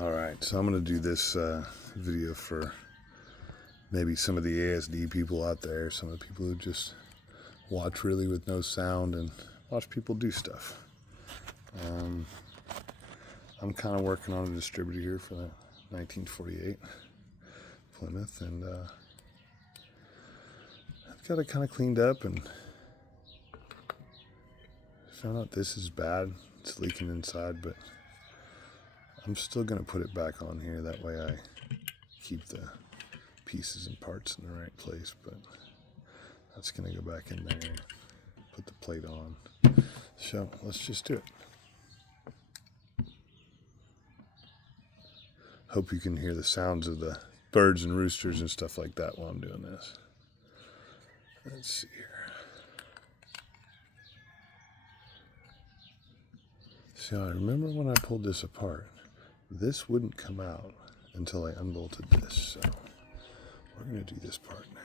Alright, so I'm going to do this video for maybe some of the ASD people out there, some of the people who just watch really with no sound and watch people do stuff. I'm kind of working on a distributor here for the 1948 Plymouth, and I've got it kind of cleaned up and found out this is bad. It's leaking inside, but I'm still going to put it back on here. That way I keep the pieces and parts in the right place, but that's going to go back in there, put the plate on. So let's just do it. Hope you can hear the sounds of the birds and roosters and stuff like that while I'm doing this. Let's see here. See, I remember when I pulled this apart, this wouldn't come out until I unbolted this, so we're going to do this part now.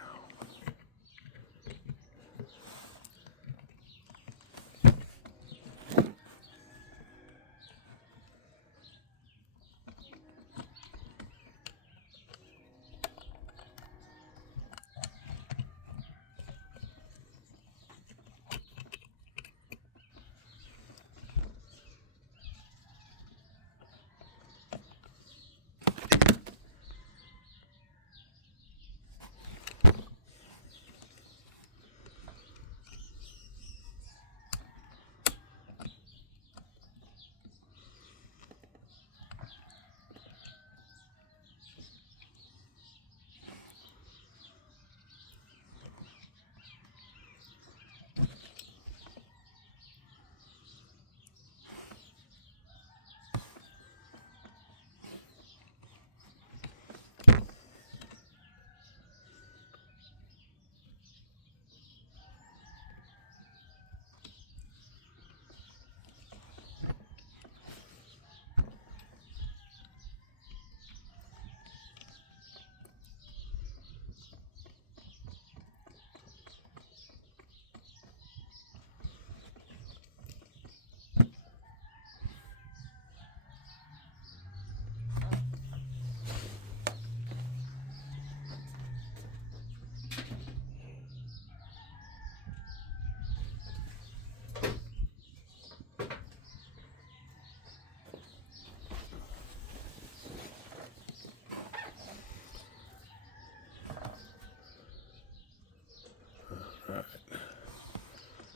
Alright,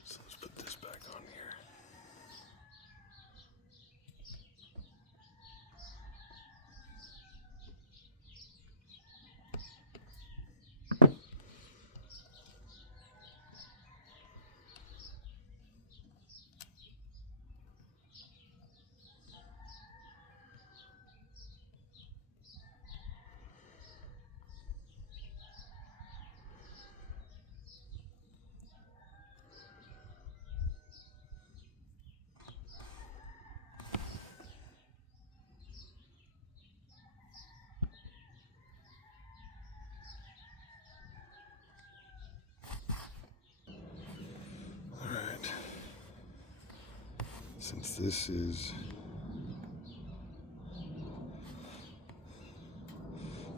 so let's put this back on here. Since this is,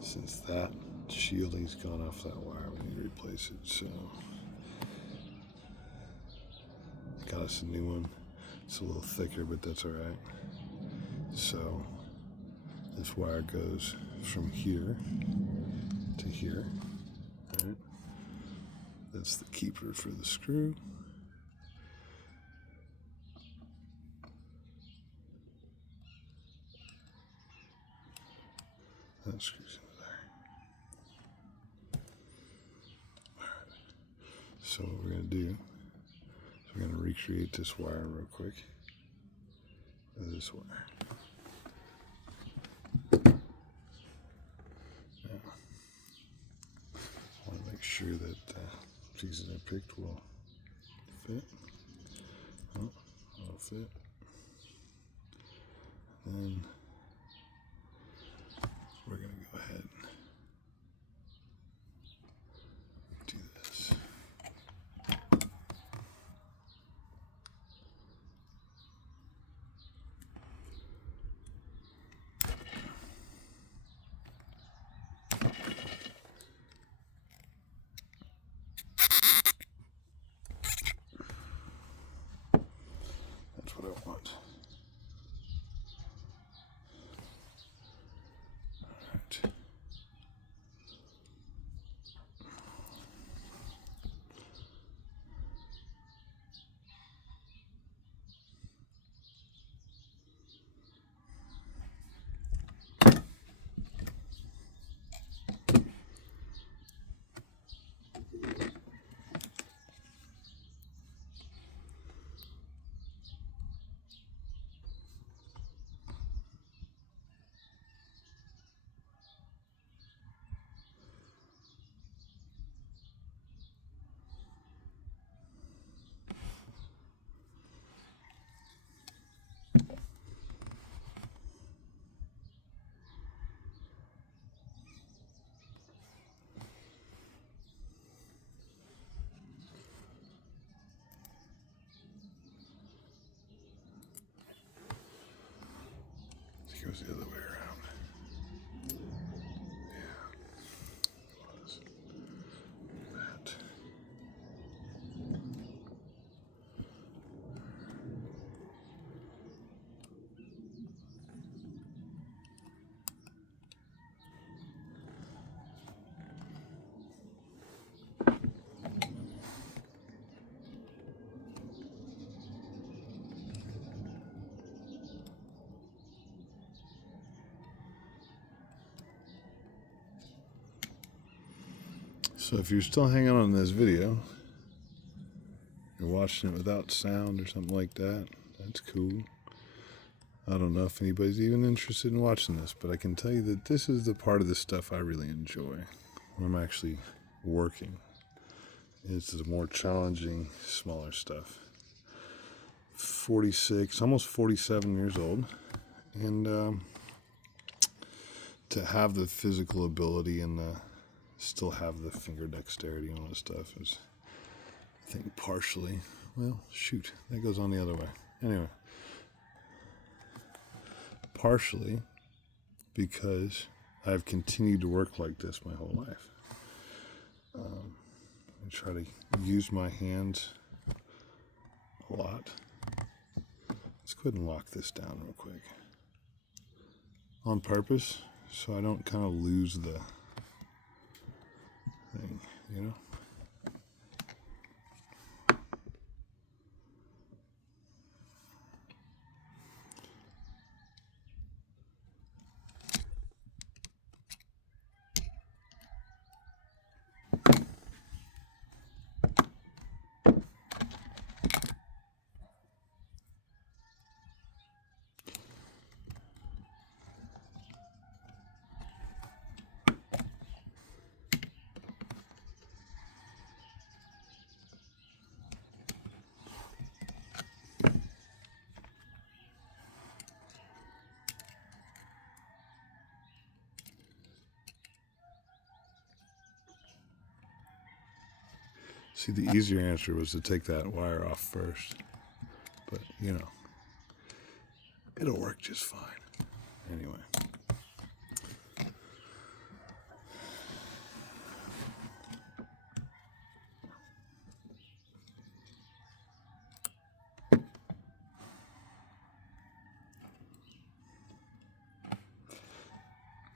since that shielding's gone off that wire, we need to replace it. So got us a new one. It's a little thicker, but that's all right. So this wire goes from here to here. All right. That's the keeper for the screw. That screws into there. Alright. So what we're going to do is we're going to recreate this wire real quick. This wire. Now, I want to make sure that the pieces I picked will fit. Oh, it'll fit. And then we're going to go ahead and do this. it goes the other way around. Yeah. Was that. So if you're still hanging on this video, you're watching it without sound or something like that, that's cool. I don't know if anybody's even interested in watching this, but I can tell you that this is the part of the stuff I really enjoy when I'm actually working. It's the more challenging, smaller stuff. 46, almost 47 years old, and to have the physical ability and still have the finger dexterity and all that stuff is, I think, partially, well, shoot, that goes on the other way. Anyway, partially because I've continued to work like this my whole life. I try to use my hands a lot. Let's go ahead and lock this down real quick. On purpose, so I don't kind of lose the thing, you know? See, the easier answer was to take that wire off first, but you know, it'll work just fine. Anyway.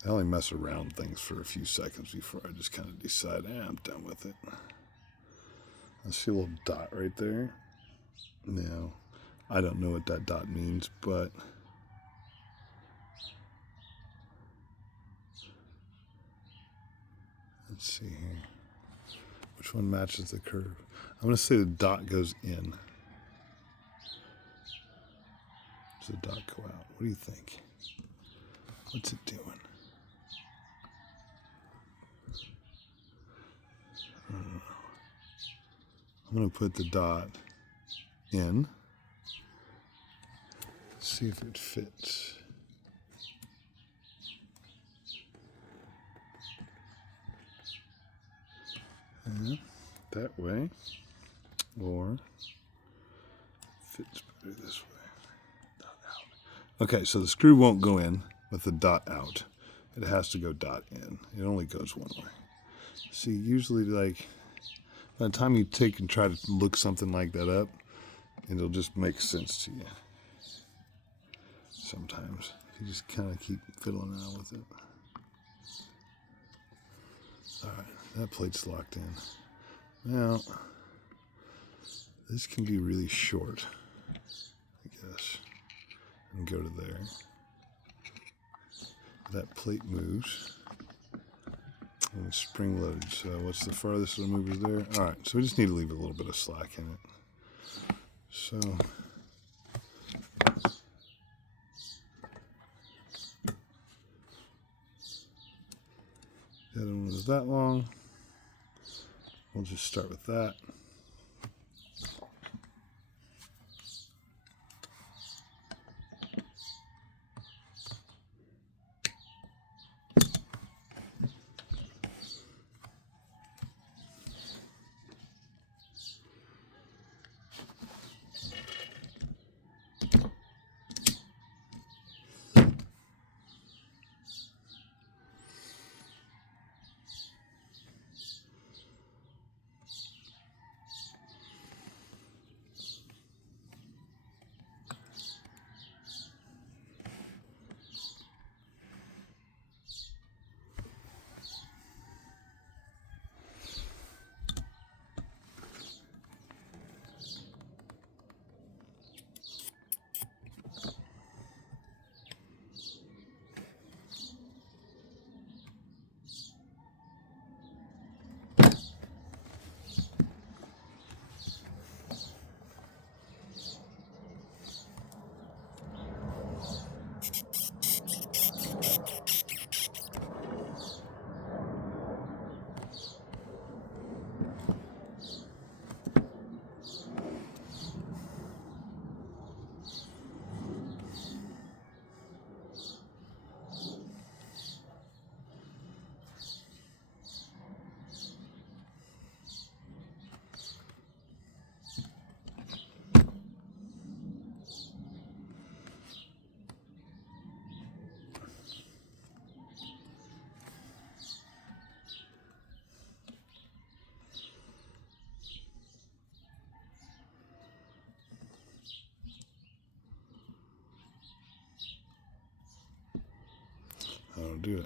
I only mess around things for a few seconds before I just kind of decide, I'm done with it. I see a little dot right there. Now, I don't know what that dot means, but let's see here. Which one matches the curve? I'm going to say the dot goes in. Does the dot go out? What do you think? What's it doing? I don't know. I'm going to put the dot in. See if it fits. And that way, or fits better this way. Dot out. Okay, so the screw won't go in with the dot out. It has to go dot in. It only goes one way. See, usually, like, by the time you take and try to look something like that up, it'll just make sense to you. Sometimes you just kind of keep fiddling around with it. All right, that plate's locked in. Now, this can be really short, I guess, and go to there. That plate moves. And it's spring loaded, so what's the farthest it'll move is there? All right, so we just need to leave a little bit of slack in it. So, the other one is that long. We'll just start with that. how to do it.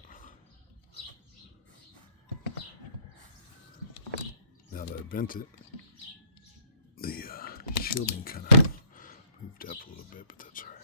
Now that I bent it, the shielding kind of moved up a little bit, but that's all right.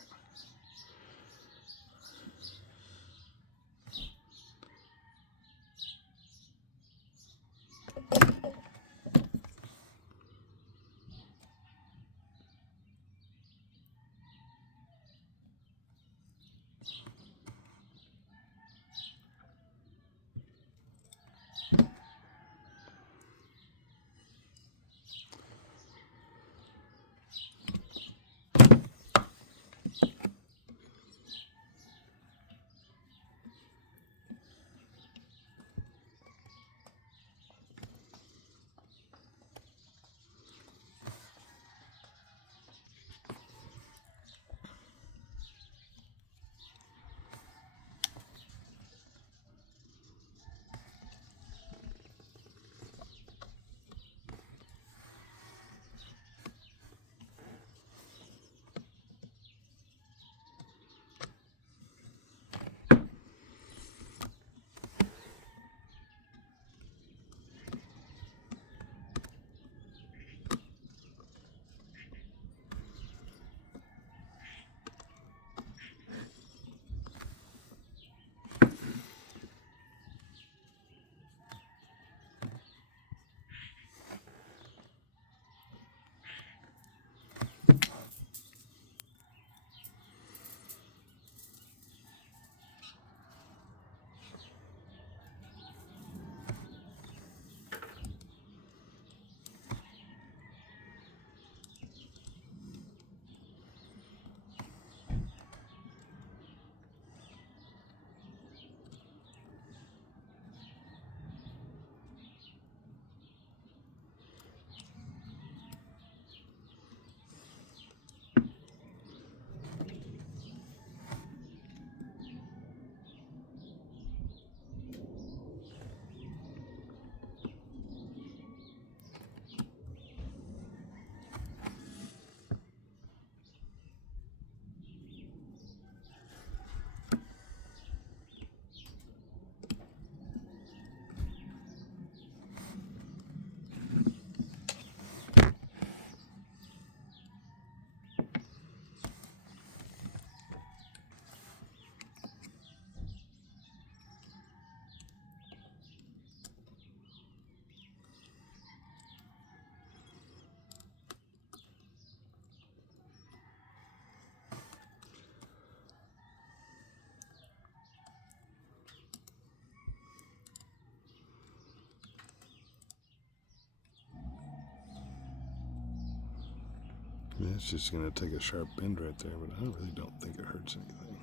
Yeah, it's just going to take a sharp bend right there, but I really don't think it hurts anything.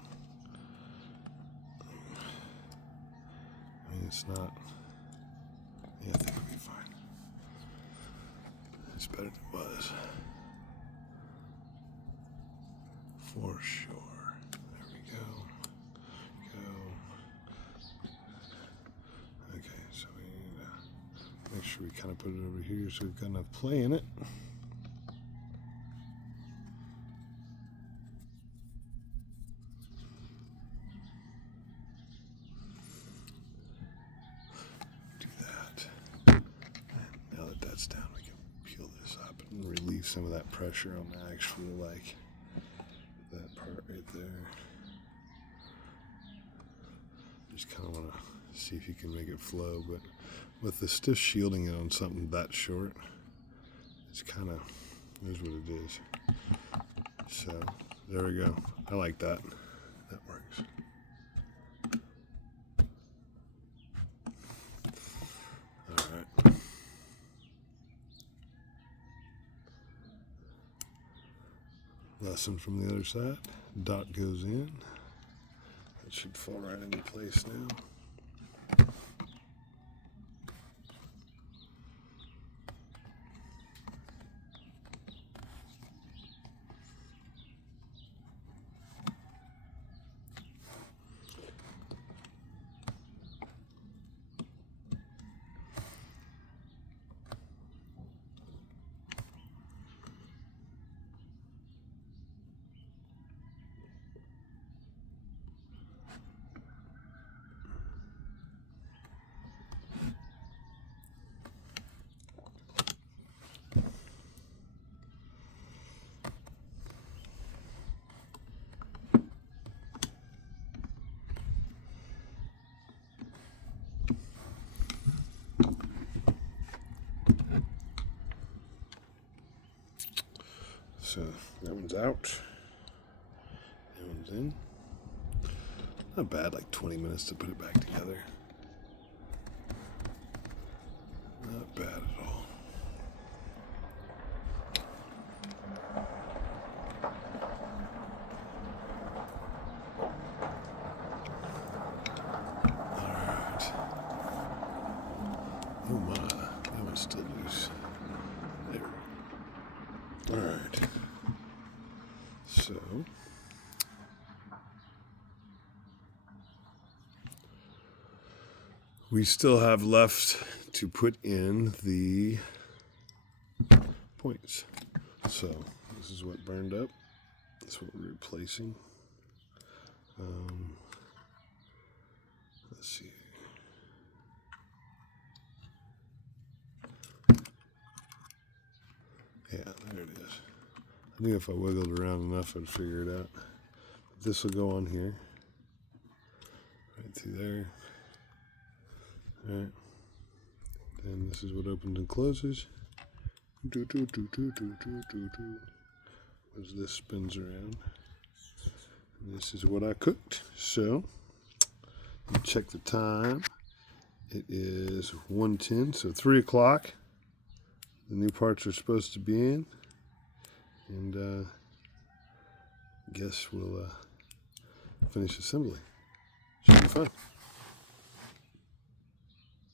I mean, it's not... Yeah, I think it'll be fine. It's better than it was. For sure. There we go. Okay, so we need to make sure we kind of put it over here so we've got enough play in it. Down, we can peel this up and relieve some of that pressure on the actual, like, that part right there. Just kind of want to see if you can make it flow, but with the stiff shielding it on something that short, it's kind of, is what it is. So, there we go. I like that. That works. Lesson from the other side. Dot goes in. That should fall right into place now. So that one's out. That one's in. Not bad, like 20 minutes to put it back together. Not bad at all. Alright. Oh my, that one's still loose. There. Alright. So we still have left to put in the points. So this is what burned up. That's what we're replacing. Let's see. Yeah, there it is. I knew if I wiggled around enough I'd figure it out. This will go on here. Right through there. Alright. And this is what opens and closes. As this spins around. And this is what I cooked. So, you check the time. It is 1:10, so 3 o'clock. The new parts are supposed to be in. And guess we'll finish assembly. Should be fun.